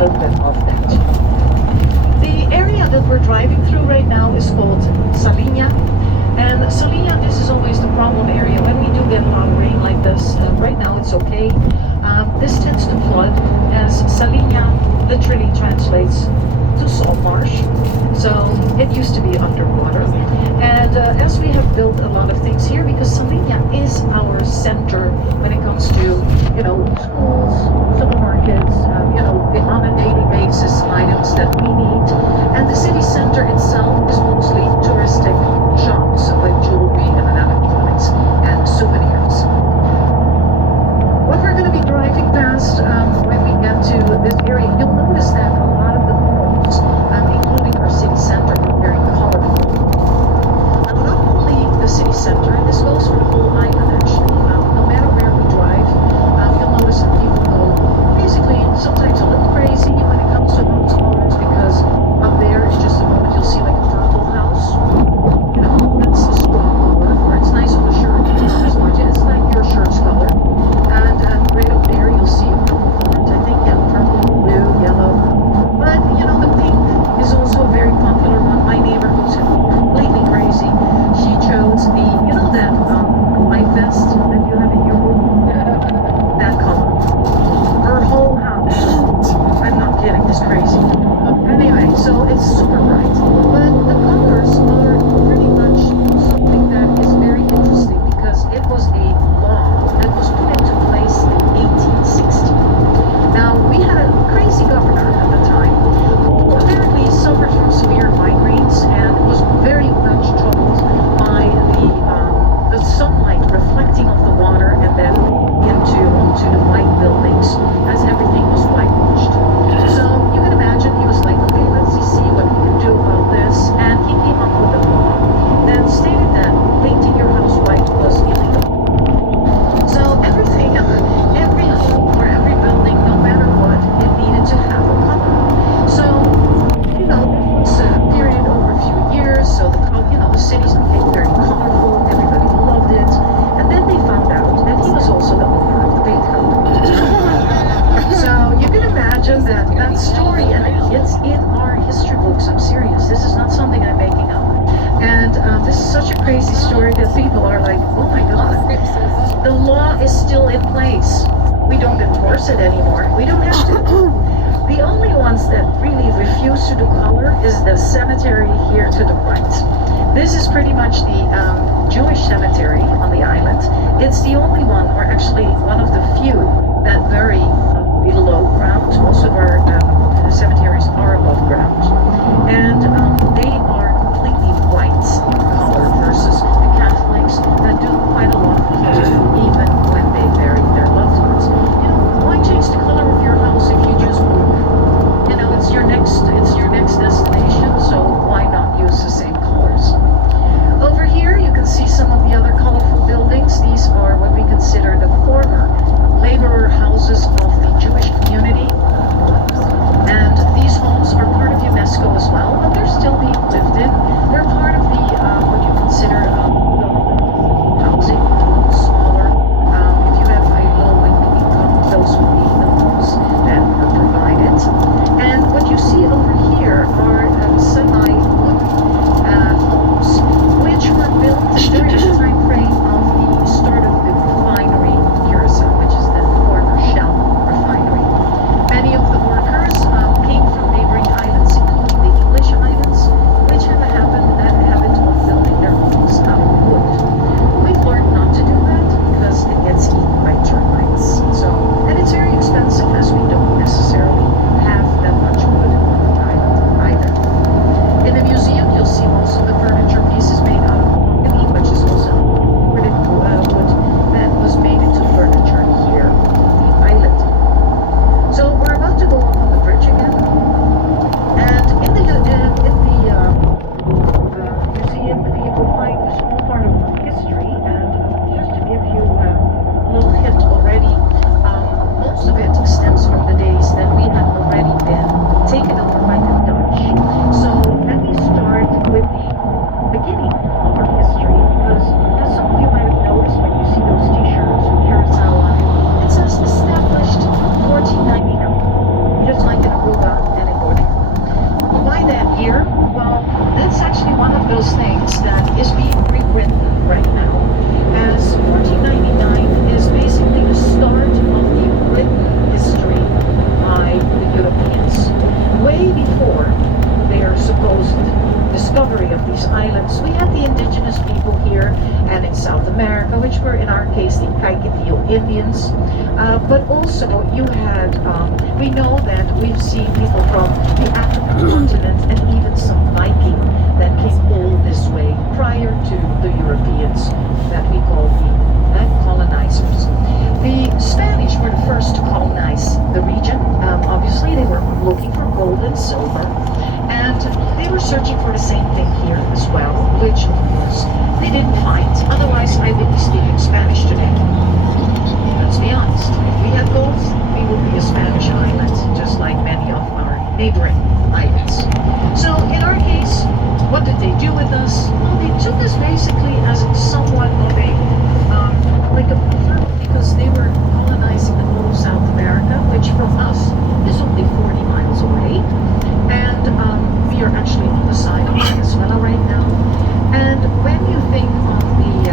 little bit of that. The area that we're driving through right now is called Salinas. And Salinas, this is always the problem area when we do get a lot of rain like this. Right now it's okay. This tends to flood, as Salinas literally translates to salt marsh. So it used to be underwater. And as we have built a lot of things here, because Salinas is our center when it comes to, schools, supermarkets, on a daily basis items that we need. And the city center itself is mostly touristic shops with jewelry and electronics and souvenirs. What we're going to be driving past when we get to this area, you'll notice that a lot of the homes, including our city center, are very colorful. Now, not only the city center, and this goes for the whole island actually, no matter where we drive, you'll notice that people go basically sometimes a little crazy when it comes to house colors, because up there, in just a moment, you'll see like a purple house. That's a strong color, or it's nice on the shirt. As much as it's like your shirt's color. And right up there, you'll see a couple colors, I think, purple, blue, yellow. But, the pink is also a very popular one. My neighbor goes completely crazy. She chose that life vest that you have in your room? That color. Her whole house. I'm not kidding, it's crazy. Anyway, so it's super bright. But the colors are pretty much something that is very interesting, because it was a law that was put into place in 1860. Now, we had a crazy governor at the time who apparently suffered from severe migraines and was very much troubled by the sunlight reflecting off the water and then onto the white buildings, as everything was whitewashed. So you can imagine he was like, okay, let's see what we can do about this, and he came up with a law that stated that painting your house white was illegal. So every home or every building, no matter what, it needed to have a color. So, this was a period over a few years, so the cities became very colorful, everybody loved it, and then they found out that he was also the owner of the paint company. So you can imagine that story, and it's in our history books. I'm serious, this is not something I'm making up. And this is such a crazy story that people are like, oh my god, the law is still in place. We don't enforce it anymore. We don't have to. The only ones that really refuse to do color is the cemetery here to the right. This is pretty much the Jewish cemetery on the island. It's the only one, or actually one of the few, that bury below ground. Most of our cemeteries are above ground. And they are completely white in color versus the Catholics that do quite a lot of color even when they bury their loved ones. Why change the color of your house if you just move? It's your next destination, so why not use the same colors? Over here you can see some of the other colorful buildings. These are what we consider the former laborer houses of the Jewish community. these islands, we had the indigenous people here and in South America, which were in our case the Kaikitio Indians. But also you had, we know that we've seen people from the African continent and even some Viking that came all this way prior to the Europeans that we call the colonizers. The Spanish were the first to colonize the region. Obviously, they were looking for gold and silver, and they were searching for the same thing here as well, which of course they didn't find. Otherwise, I would be speaking Spanish today. Let's be honest. If we had gold, we would be a Spanish island, just like many of our neighboring islands. So, in our case, what did they do with us? Well, they took us basically as somewhat of a like a buffer, because they were colonizing the whole of South America, which from us is only 40 miles away. And we are actually on the side of Venezuela right now. And when you think of the,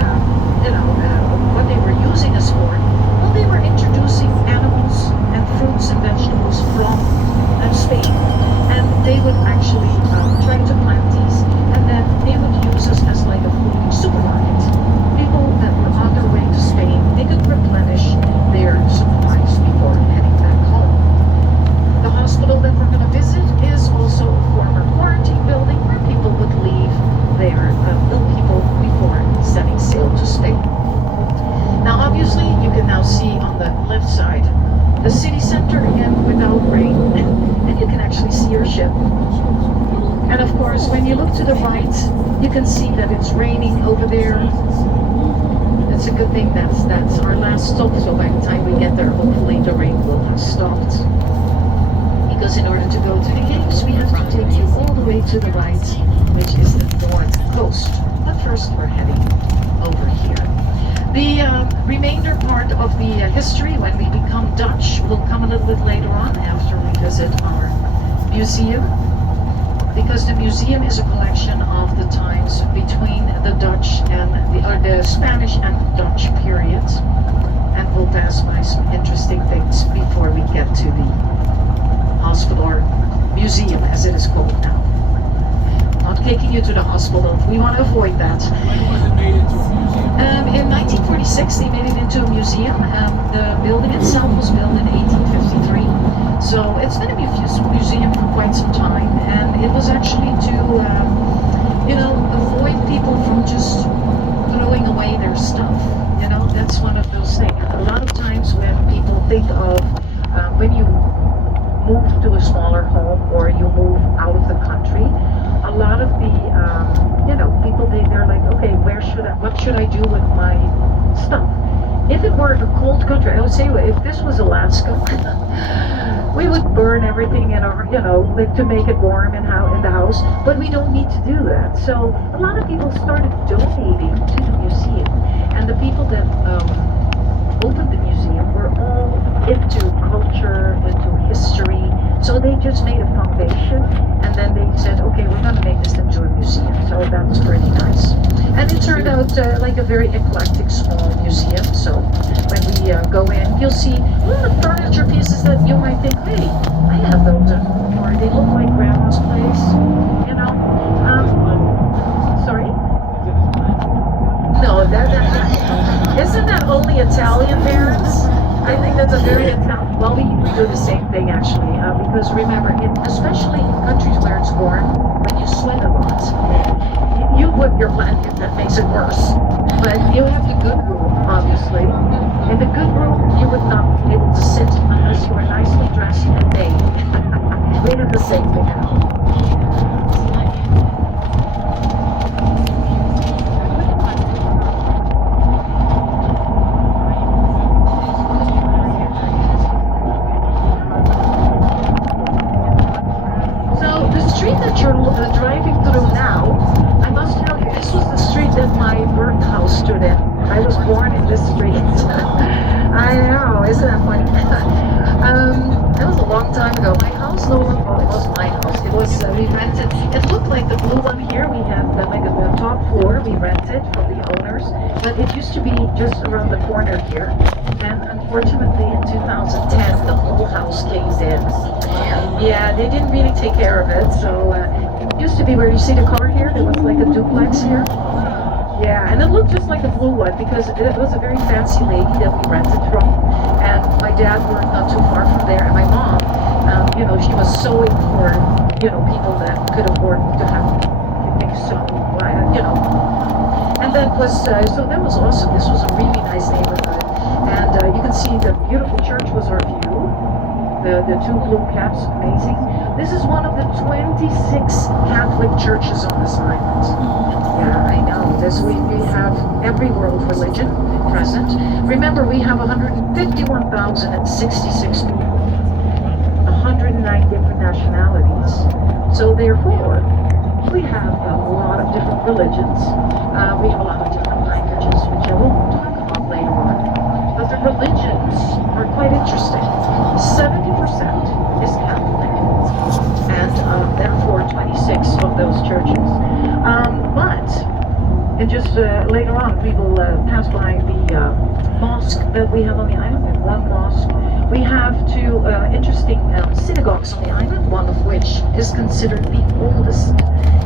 what they were using us for, well, they were introducing animals and fruits and vegetables from Spain. And they would actually try to plant these, and then they would use us as like a food supermarket. People that were on their way to Spain, they could replenish their supplies before heading back home. The hospital that we're going to visit is also a former quarantine building where people would leave their ill people before setting sail to Spain. Now obviously you can now see on the left side the city center again without rain, and you can actually see your ship. And of course when you look to the right, you can see that it's raining over there. It's a good thing that's our last stop, so by the time we get there, hopefully the rain will have stopped. Because in order to go to the caves, we have to take you all the way to the right, which is the north coast. But first we're heading over here. The remainder part of the history, when we become Dutch, will come a little bit later on after we visit our museum. Because the museum is a collection of the times between the Dutch and the Spanish and the Dutch periods, and we'll pass by some interesting things before we get to the hospital or museum, as it is called now. Not taking you to the hospital. We want to avoid that. In 1946, they made it into a museum. The building itself was built in 1853. So it's been a museum for quite some time, and it was actually to, avoid people from just throwing away their stuff. That's one of those things. A lot of times when people think of, when you move to a smaller home or you move out of the country, a lot of the, people, they're like, okay, what should I do with my stuff? If it were a cold country, I would say, if this was Alaska, we would burn everything in our, like to make it warm in the house, but we don't need to do that. So a lot of people started donating to the museum, and the people that opened the museum were all into culture, into history. So they just made a foundation, and then they said, okay, we're going to make this into a museum. So that's pretty nice. And it turned out like a very eclectic small museum. So when we go in, you'll see little furniture pieces that you might think, hey, I have those before. They look like grandma's place, sorry? No, isn't that only Italian parents? I think that's a very Italian. Well, we do the same thing actually, because remember, especially in countries where it's warm, when you sweat a lot, you put your blanket, that makes it worse. But you have the good room, obviously. In the good room, you would not be able to sit unless you were nicely dressed and bathed. We did the same thing now. Driving through now, I must tell you, this was the street that my birthhouse stood in. I was born in this street. I know, isn't that funny? That was a long time ago. My house no longer, well, it was my house. It was, we rented, it looked like the blue one here. We had like the top floor, we rented from the owners, but it used to be just around the corner here. And unfortunately in 2010, the whole house caved in. Yeah, they didn't really take care of it, so used to be where you see the car here. There was like a duplex here. Yeah, and it looked just like a blue one because it was a very fancy lady that we rented from. And my dad worked not too far from there, and my mom, she was sewing for, people that could afford to have things sewn, And that was, so that was awesome. This was a really nice neighborhood. And you can see the beautiful church was our view. The two blue caps, amazing. This is one of the 26 Catholic churches on this island. Yeah, I know. We have every world religion present. Remember, we have 151,066 people, 109 different nationalities. So therefore, we have a lot of different religions. We have a lot of different languages, which I will talk about later on. But the religions are quite interesting. 70% is Catholic, and therefore 26 of those churches. And just later on, we will pass by the mosque that we have on the island. We have one mosque. We have two interesting synagogues on the island, one of which is considered the oldest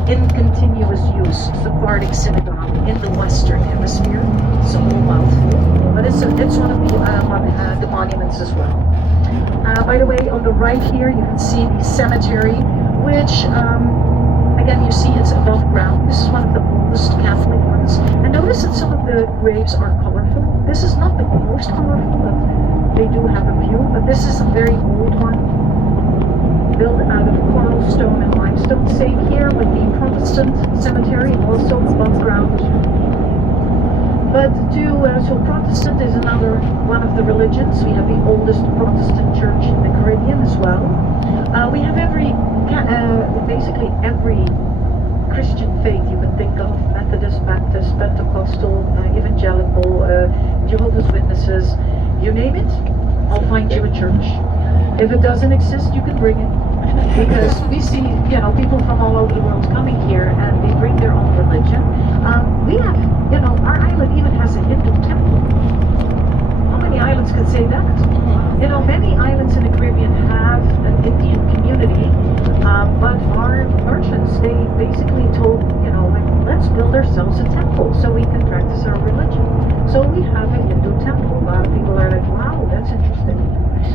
in continuous use Sephardic synagogue in the Western Hemisphere. It's a whole mouthful, but it's one of the monuments as well. By the way, on the right here, you can see the cemetery, which again, you see it's above ground. This is one of the oldest Catholic ones. And notice that some of the graves are colorful. This is not the most colorful, but they do have a few. But this is a very old one, built out of coral stone and limestone. Same here with the Protestant cemetery, also above ground. But so Protestant is another one of the religions. We have the oldest Protestant church in the Caribbean as well. We have basically every Christian faith you can think of: Methodist, Baptist, Pentecostal, Evangelical, Jehovah's Witnesses, you name it, I'll find you a church. If it doesn't exist, you can bring it. Because we see, people from all over the world coming here and they bring their own religion. We have, our island even has a Hindu temple. How many islands could say that? Many islands in the Caribbean have an Indian community, but our merchants, they basically told, let's build ourselves a temple so we can practice our religion. So we have a Hindu temple. A lot of people are like, wow, that's interesting.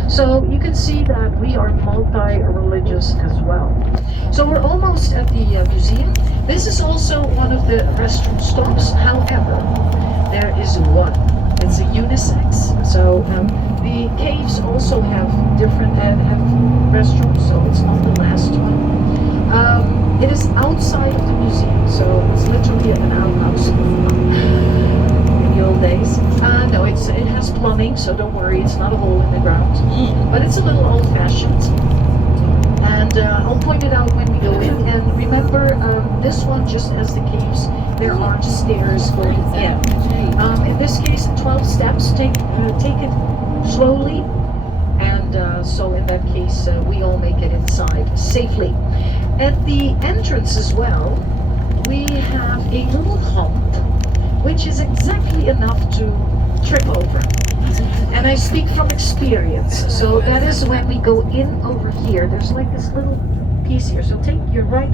So you can see that we are multi-religious as well. So we're almost at the museum. This is also one of the restroom stops. However, there is one. It's a unisex. So the caves also have different have restrooms. So it's not the last one. It is outside of the museum. So it's literally an outhouse. Old days. No, it has plumbing, so don't worry, it's not a hole in the ground. But it's a little old-fashioned. And I'll point it out when we go in. And remember, this one, just as the caves, there are stairs going in. In this case, 12 steps. Take it slowly. And so in that case, we all make it inside safely. At the entrance as well, we have a little hump, which is exactly enough to trip over. And I speak from experience. So that is when we go in over here. There's like this little piece here. So take your right